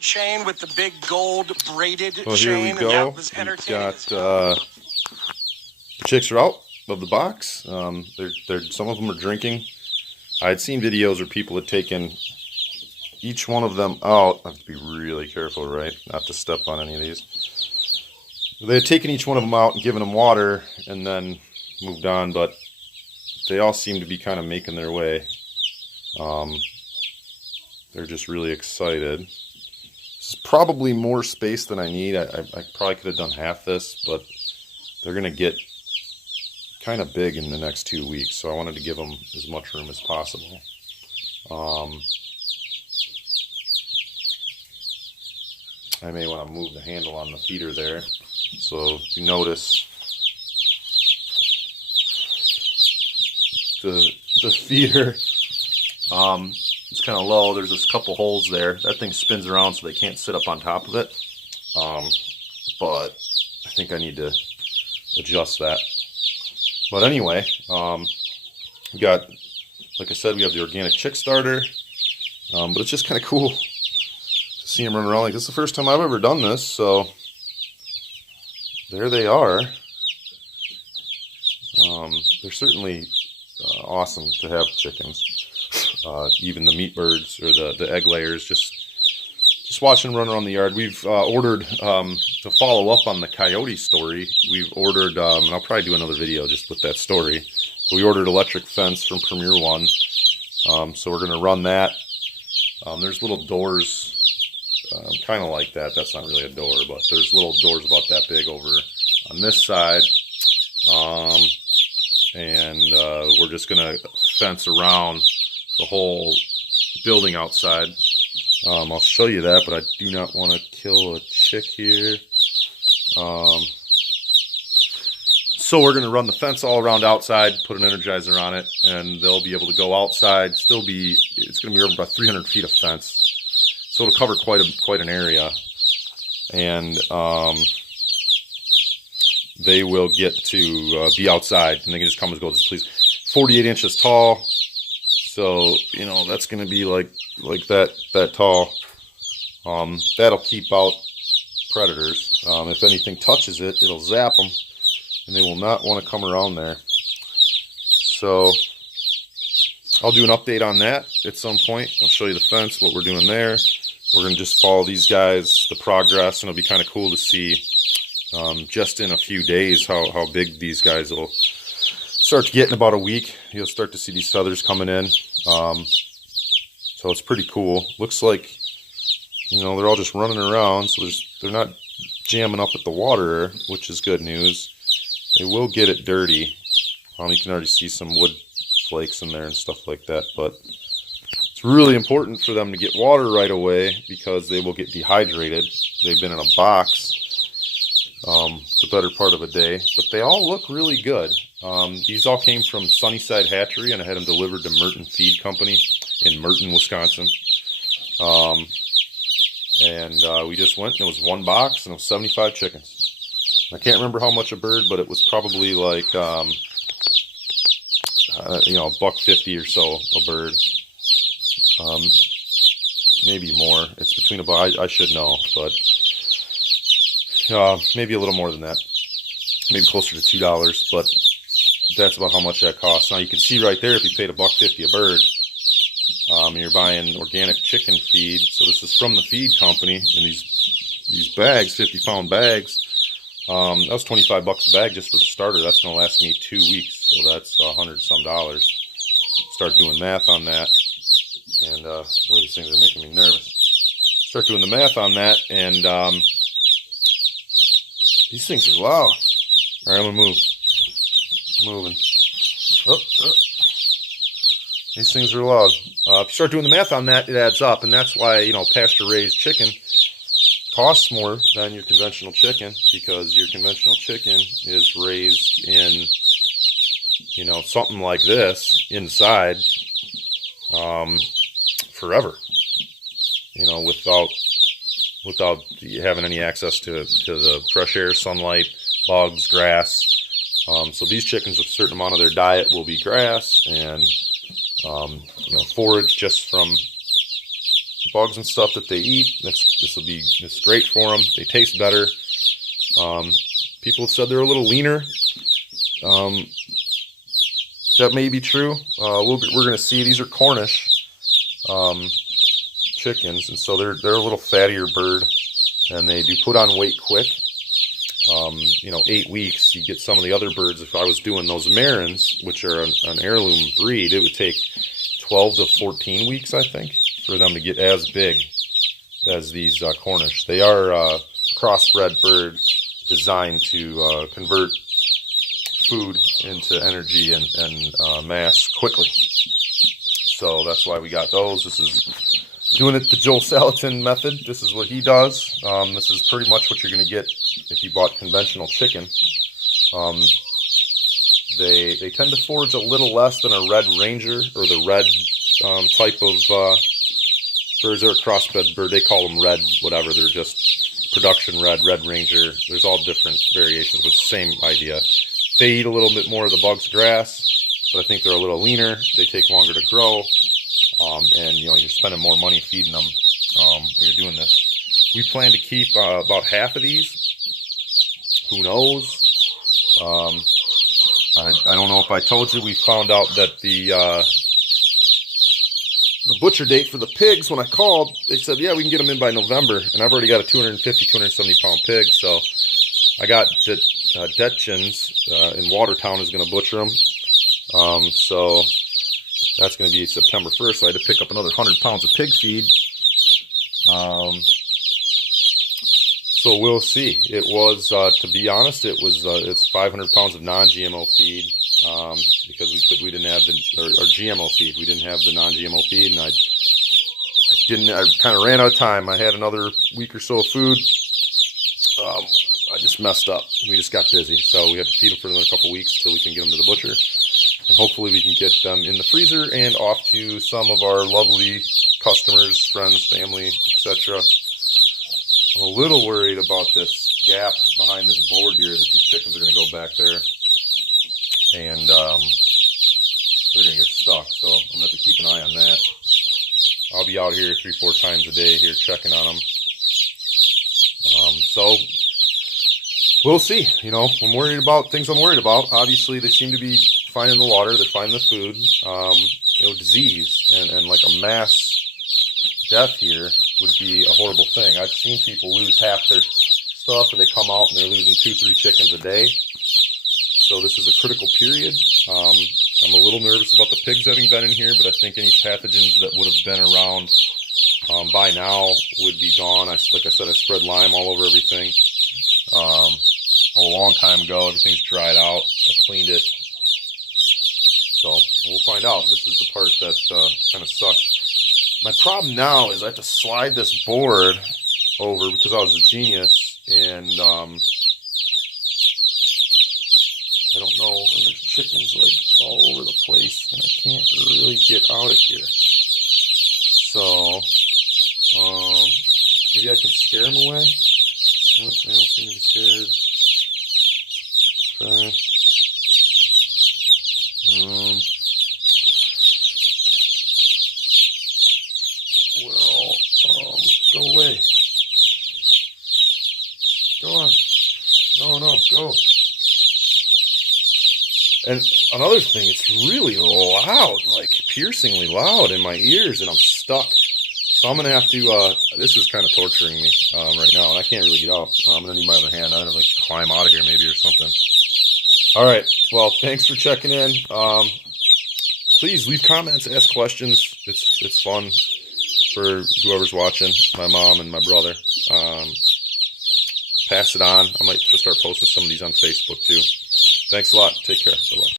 chain with the big gold braided well, chain. here we go. And that was We've got the chicks are out of the box. They're some of them are drinking. I had seen videos where people had taken each one of them out. I have to be really careful, right, not to step on any of these. They had taken each one of them out and given them water and then moved on, but they all seem to be kind of making their way. They're just really excited. This is probably more space than I need. I probably could have done half this, but they're going to get kind of big in the next 2 weeks, so I wanted to give them as much room as possible. I may want to move the handle on the feeder there. So if you notice, the feeder, it's kind of low. There's just a couple holes there. That thing spins around so they can't sit up on top of it. But I think I need to adjust that. But anyway, we got, like I said, we have the organic chick starter. But it's just kind of cool to see them run around like this. Is the first time I've ever done this, so there they are. They're certainly awesome to have chickens. Even the meat birds or the egg layers, just watching them run around the yard. We've ordered, to follow up on the coyote story, we've ordered, and I'll probably do another video just with that story. But we ordered electric fence from Premier One. So we're going to run that. There's little doors, kind of like that. That's not really a door, but there's little doors about that big over on this side. And we're just going to fence around the whole building outside. I'll show you that, but I do not want to kill a chick here. So we're going to run the fence all around outside, put an Energizer on it, and they'll be able to go outside. It's going to be over about 300 feet of fence, so it'll cover quite an area, and they will get to be outside, and they can just come and go as please. 48 inches tall, so you know that's going to be like that tall. That'll keep out predators. If anything touches it, it'll zap them, and they will not want to come around there. So I'll do an update on that at some point. I'll show you the fence, what we're doing there. We're going to just follow these guys, the progress, and it'll be kind of cool to see just in a few days how big these guys will start to get. In about a week, you'll start to see these feathers coming in. So it's pretty cool. Looks like, you know, they're all just running around, so they're not jamming up at the water, which is good news. They will get it dirty. You can already see some wood flakes in there and stuff like that, but it's really important for them to get water right away because they will get dehydrated. They've been in a box the better part of a day, but they all look really good. These all came from Sunnyside Hatchery, and I had them delivered to Merton Feed Company in Merton, Wisconsin. We just went, and it was one box, and it was 75 chickens. I can't remember how much a bird, but it was probably like, $1.50 or so a bird. Maybe more. It's between I should know, but maybe a little more than that. Maybe closer to $2, but that's about how much that costs. Now you can see right there, if you paid $1.50 a bird, you're buying organic chicken feed. So this is from the feed company, and these bags, 50-pound bags, that was $25 a bag just for the starter. That's going to last me 2 weeks, so that's $100-some. Start doing math on that, and boy, these things are making me nervous. Start doing the math on that, and these things are loud. All right, I'm gonna move. Moving. Oh. These things are loud. If you start doing the math on that, it adds up, and that's why, you know, pasture-raised chicken costs more than your conventional chicken, because your conventional chicken is raised in, you know, something like this inside forever, you know, without having any access to the fresh air, sunlight, bugs, grass. So these chickens, a certain amount of their diet will be grass and forage just from bugs and stuff that they eat. It's great for them. They taste better. People have said they're a little leaner. That may be true. We're going to see. These are Cornish chickens, and so they're a little fattier bird, and they do put on weight quick. 8 weeks, you get some of the other birds. If I was doing those Marans, which are an heirloom breed, it would take 12 to 14 weeks, I think, for them to get as big as these Cornish. They are a crossbred bird designed to convert food into energy and mass quickly. So that's why we got those. This is doing it the Joel Salatin method. This is what he does. This is pretty much what you're going to get if you bought conventional chicken. They tend to forage a little less than a red ranger or the red type of birds. They're a crossbred bird. They call them red whatever. They're just production red ranger. There's all different variations, but same idea. They eat a little bit more of the bugs grass, but I think they're a little leaner. They take longer to grow. And you're spending more money feeding them when you're doing this. We plan to keep about half of these. Who knows? I don't know if I told you. We found out that the butcher date for the pigs, when I called, they said, yeah, we can get them in by November. And I've already got a 250, 270 pound pig. So I got Detchins in Watertown is going to butcher them. So that's going to be September 1st, so I had to pick up another 100 pounds of pig feed. So we'll see. It was, to be honest, it's 500 pounds of non-GMO feed because we didn't have or GMO feed. We didn't have the non-GMO feed, and I kind of ran out of time. I had another week or so of food. I just messed up. We just got busy, so we had to feed them for another couple weeks till we can get them to the butcher. And hopefully we can get them in the freezer and off to some of our lovely customers, friends, family, etc. I'm a little worried about this gap behind this board here that these chickens are going to go back there. And they're going to get stuck. So I'm going to have to keep an eye on that. I'll be out here 3-4 times a day here checking on them. So we'll see. I'm worried about things I'm worried about. Obviously, they seem to be finding the water, they're finding the food, disease and like a mass death here would be a horrible thing. I've seen people lose half their stuff, or they come out and they're losing 2-3 chickens a day. So this is a critical period. I'm a little nervous about the pigs having been in here, but I think any pathogens that would have been around by now would be gone. Like I said, I spread lime all over everything a long time ago. Everything's dried out. I cleaned it. So we'll find out. This is the part that kind of sucks. My problem now is I have to slide this board over because I was a genius, and I don't know, and there's chickens like all over the place, and I can't really get out of here. So maybe I can scare them away. Nope, they don't seem to be scared. Okay. Go away. Go on. No, go. And another thing, it's really loud, like piercingly loud in my ears, and I'm stuck. So I'm going to have to, this is kind of torturing me right now, and I can't really get out. I'm going to need my other hand. I'm going to climb out of here maybe or something. All right. Well, thanks for checking in. Please leave comments, ask questions. It's fun for whoever's watching, my mom and my brother. Pass it on. I might just start posting some of these on Facebook too. Thanks a lot. Take care. Bye-bye.